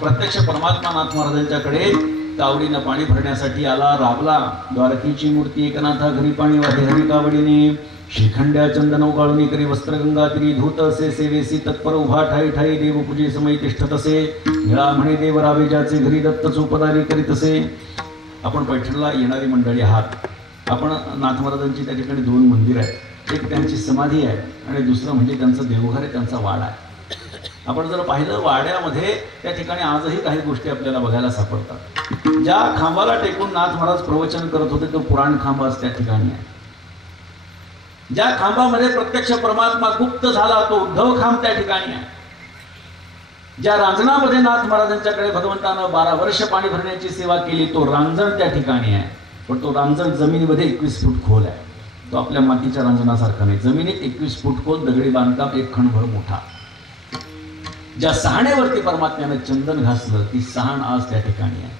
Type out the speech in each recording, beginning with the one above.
प्रत्यक्ष परमात्मा नाथ महाराजांच्याकडे कावडीनं पाणी भरण्यासाठी आला, राबला. द्वारकेची मूर्ती एकनाथा घरी पाणी वाटे हरी कावडीने, श्रीखंड्या चंदन उगाळून करी वस्त्र गंगा तिरी धूत असे सेवेसी तत्पर उभा ठाई ठाई देव पूजे समय तिष्ठत असे, निळा म्हणे देव रावे ज्याचे घरी दत्त चोपदारी करीत असे. आपण पैठणला येणारी मंडळी आहात. आपण नाथ महाराजांची त्या ठिकाणी 2 मंदिर आहेत. एक त्यांची समाधी आहे आणि दुसरं म्हणजे त्यांचं देवघर आहे, त्यांचा वाडा आहे. आपण जर पाहिलं वाड्यामध्ये त्या ठिकाणी आजही काही गोष्टी आपल्याला बघायला सापडतात. ज्या खांबाला टेकून नाथ महाराज प्रवचन करत होते तो पुराण खांब आज त्या ठिकाणी आहे. ज्या खांबामध्ये प्रत्यक्ष परमात्मा गुप्त झाला तो उद्धव खांब त्या ठिकाणी आहे. ज्या रांजणामध्ये नाथ महाराजांच्याकडे भगवंतानं 12 वर्ष पाणी भरण्याची सेवा केली तो रांजण त्या ठिकाणी आहे. पण तो रांजण जमिनीमध्ये 21 फूट खोल आहे. तो आपल्या मातीच्या रांजणासारखा नाही. जमिनीत 21 फूट खोल दगडी बांधकाम 1 खणभर मोठा. ज्या सहाणेवरती परमात्म्यानं चंदन घासलं ती सहाण आज त्या ठिकाणी आहे.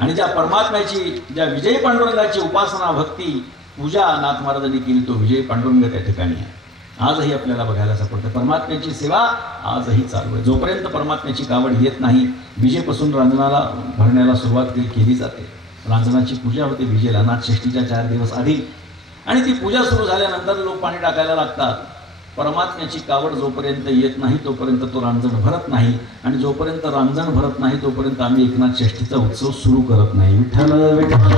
आणि ज्या परमात्म्याची ज्या विजय पांडुरंगाची उपासना भक्ती पूजा नाथ महाराजांनी केली तो विजय पांडुरंग त्या ठिकाणी आहे. आजही आपल्याला बघायला सापडतं. परमात्म्याची सेवा आजही चालू आहे. जोपर्यंत परमात्म्याची कावड येत नाही विजेपासून रांजणाला भरण्याला सुरुवात केली जाते. रांजणाची पूजा होते विजेला नाथ षष्ठीच्या 4 दिवस आधी. आणि ती पूजा सुरू झाल्यानंतर लोक पाणी टाकायला लागतात. परमात्म्याची कावड जोपर्यंत येत नाही तोपर्यंत तो रांजण भरत नाही. आणि जोपर्यंत रांजण भरत नाही तोपर्यंत आम्ही एकनाथ षष्ठीचा उत्सव सुरू करत नाही. विठ्ठल विठ्ठल